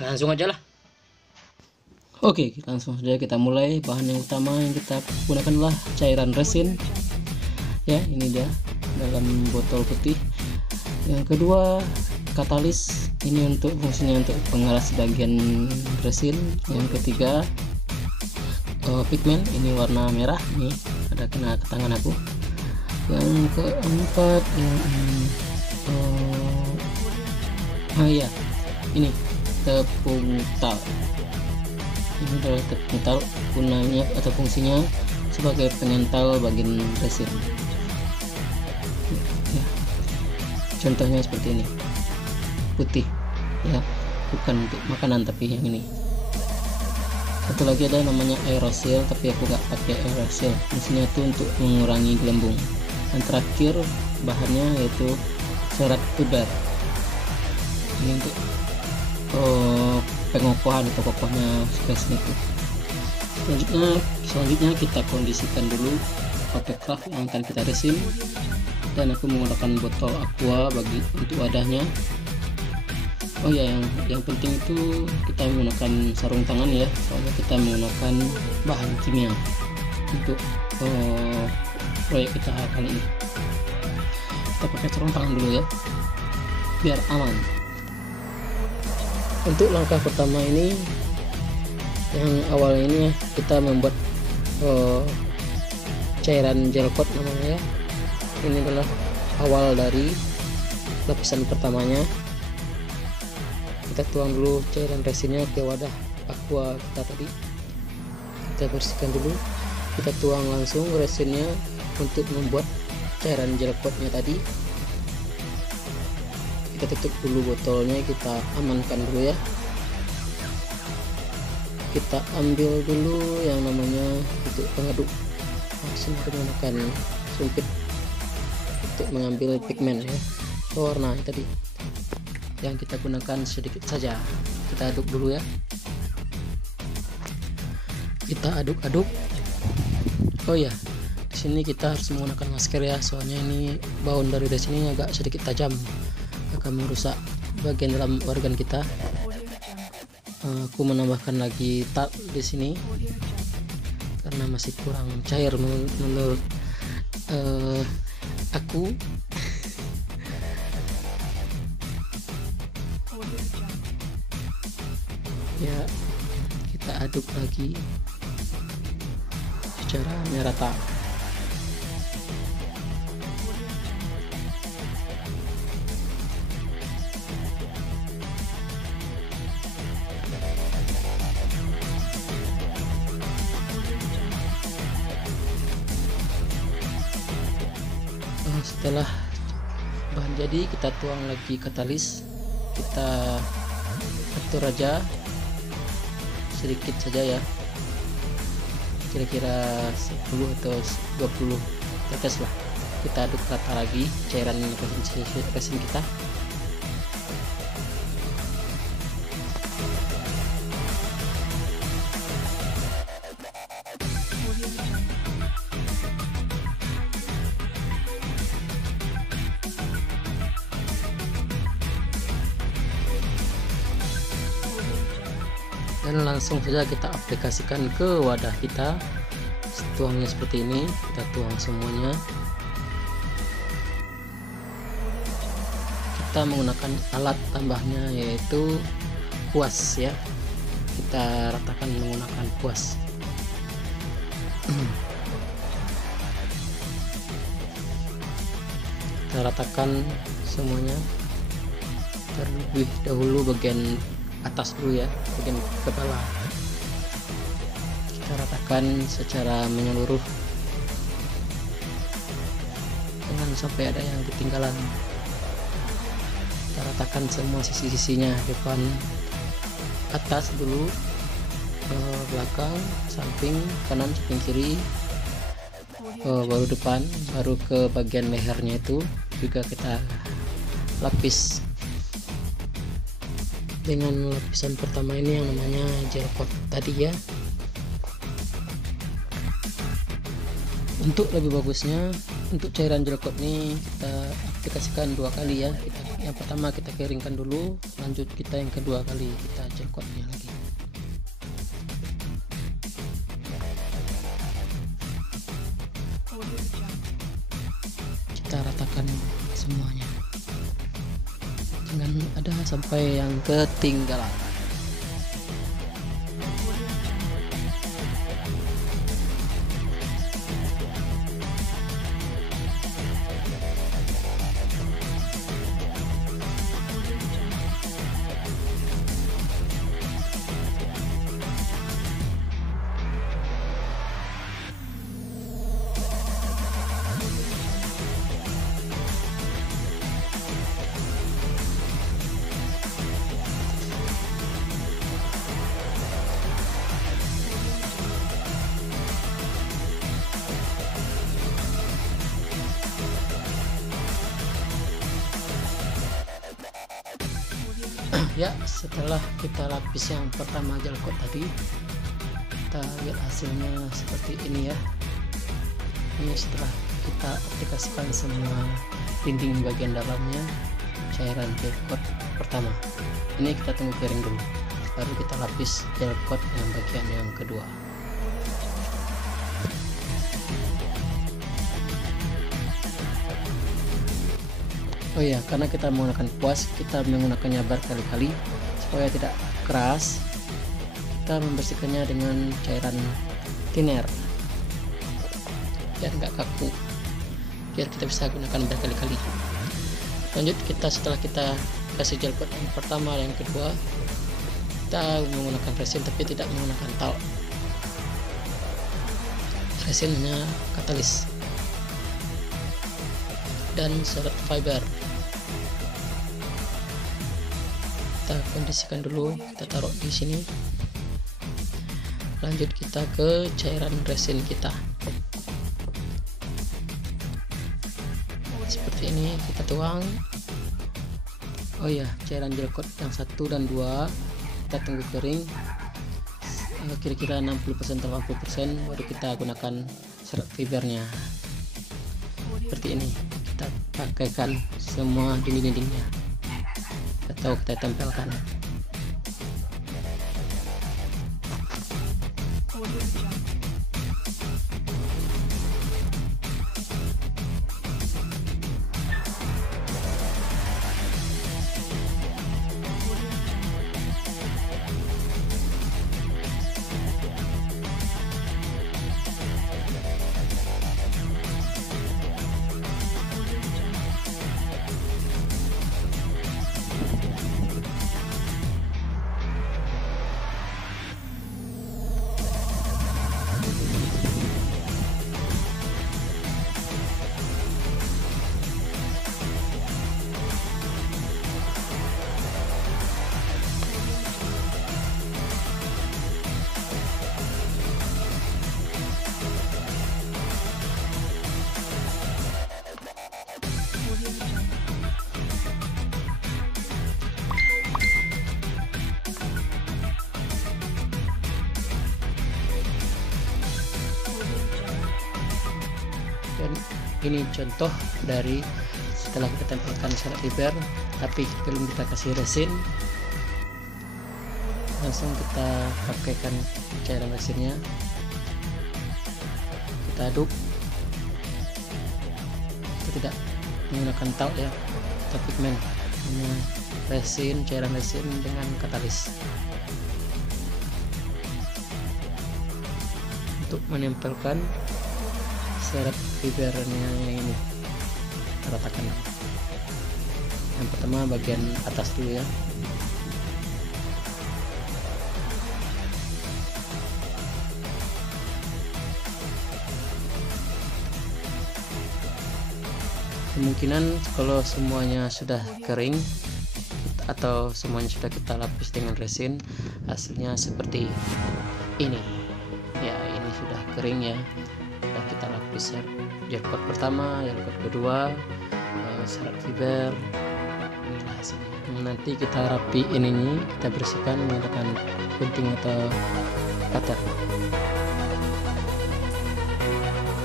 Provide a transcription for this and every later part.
langsung aja lah. Oke, langsung saja kita mulai. Bahan yang utama yang kita gunakan adalah cairan resin ya, ini dia dalam botol putih. Yang kedua katalis, ini untuk fungsinya untuk pengeras bagian resin. Yang ketiga pigmen, ini warna merah nih, ada kena ke tangan aku. Yang keempat ya ini tepung tal. Ini adalah tepung tal, gunanya atau fungsinya sebagai pengental bagian resin ya. Contohnya seperti ini, putih ya, bukan untuk makanan tapi yang ini. Satu lagi ada namanya aerosil, tapi aku nggak pakai aerosil, fungsinya itu untuk mengurangi gelembung. Dan terakhir bahannya yaitu serat pudar, ini untuk pengokohan atau kokohnya resin itu. Selanjutnya kita kondisikan dulu pakai craft yang akan kita resin, dan aku menggunakan botol aqua untuk wadahnya. Oh ya, yang penting itu kita menggunakan sarung tangan ya, soalnya kita menggunakan bahan kimia untuk proyek kita kali ini. Kita pakai sarung tangan dulu ya, biar aman. Untuk langkah pertama ini, yang awal ini kita membuat cairan gel coat namanya ya. Ini adalah awal dari lapisan pertamanya. Kita tuang dulu cairan resinnya ke wadah aqua kita tadi. Kita bersihkan dulu, kita tuang langsung resinnya untuk membuat cairan gel coatnya tadi. Kita tutup dulu botolnya, kita amankan dulu ya. Kita ambil dulu yang namanya untuk pengaduk, langsung menggunakan sumpit untuk mengambil pigmen ya, warna tadi yang kita gunakan sedikit saja. Kita aduk dulu ya, kita aduk-aduk. Oh ya, di sini kita harus menggunakan masker ya, soalnya ini baut dari resin ini agak sedikit tajam, akan merusak bagian dalam organ kita. Aku menambahkan lagi tab di sini karena masih kurang cair menurut aku. Ya, kita aduk lagi secara merata. Setelah bahan jadi, kita tuang lagi katalis, kita atur aja sedikit saja ya, kira-kira 10 atau 20 tetes lah. Kita aduk rata lagi cairan resin kita. Dan langsung saja kita aplikasikan ke wadah kita. Tuangnya seperti ini, kita tuang semuanya. Kita menggunakan alat tambahnya yaitu kuas ya, kita ratakan menggunakan kuas. Kita ratakan semuanya, terlebih dahulu bagian atas dulu ya, bagian kepala. Kita ratakan secara menyeluruh, jangan sampai ada yang ketinggalan. Kita ratakan semua sisi-sisinya, depan, atas dulu, belakang, samping, kanan, samping kiri, baru depan, baru ke bagian lehernya itu juga kita lapis dengan lapisan pertama ini yang namanya gel coat tadi ya. Untuk lebih bagusnya, untuk cairan gel coat ini kita aplikasikan 2 kali ya. Yang pertama kita keringkan dulu, lanjut kita yang kedua kali kita gel coat. kita ratakan semuanya, jangan ada sampai yang ketinggalan. Ya, setelah kita lapis yang pertama gel coat tadi, kita lihat hasilnya seperti ini ya. Ini setelah kita aplikasikan semua dinding bagian dalamnya cairan gel coat pertama. Ini kita tunggu kering dulu, baru kita lapis gel coat yang bagian yang kedua. Oh iya, karena kita menggunakan kuas, kita menggunakannya berkali-kali supaya tidak keras. Kita membersihkannya dengan cairan thinner biar nggak kaku, biar kita bisa gunakan berkali-kali. Lanjut, kita setelah kita kasih gel coat yang pertama dan yang kedua, kita menggunakan resin tapi tidak menggunakan talc. Resin hanya katalis dan serat fiber. Kita kondisikan dulu, kita taruh di sini. Lanjut kita ke cairan resin kita, seperti ini kita tuang. Oh ya, cairan gel coat yang 1 dan 2 kita tunggu kering kira-kira 60% atau 80%, baru kita gunakan serat fibernya. Seperti ini kita pakaikan semua dinding-dindingnya atau kita tempelkan. Dan ini contoh dari setelah kita tempelkan serat fiber tapi belum kita kasih resin, langsung kita pakaikan cairan resinnya, kita aduk. Kita tidak menggunakan talc ya, atau pigmen, hanya resin, cairan resin dengan katalis untuk menempelkan serat fibernya ini. Ratakan yang pertama bagian atas dulu ya. Kemungkinan kalau semuanya sudah kering atau semuanya sudah kita lapis dengan resin, hasilnya seperti ini ya. Ini sudah kering ya, sudah kita lapis gel coat pertama, gel coat kedua, serat fiber. Inilah hasilnya. Nanti kita rapiin ini, kita bersihkan menggunakan gunting atau cutter.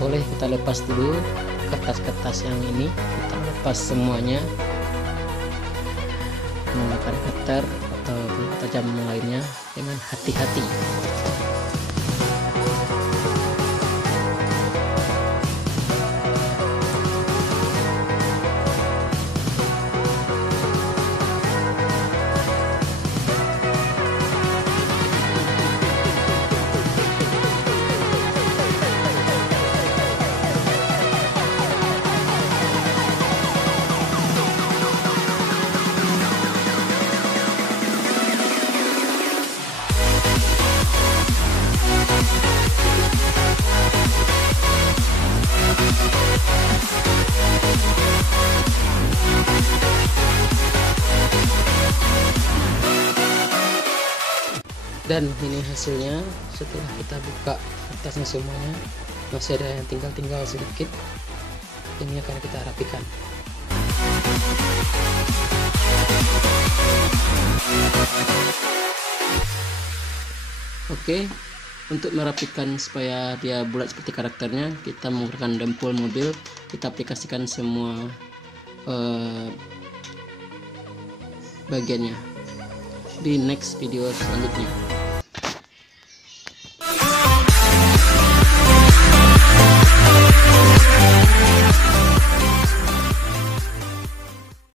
Boleh kita lepas dulu kertas-kertas yang ini, kita lepas semuanya menggunakan cutter atau tajam lainnya dengan hati-hati. Dan ini hasilnya setelah kita buka atasnya semuanya, masih ada yang tinggal sedikit. Ini akan kita rapikan. Oke, untuk merapikan supaya dia bulat seperti karakternya, kita menggunakan dempul mobil. Kita aplikasikan semua bagiannya di next video selanjutnya.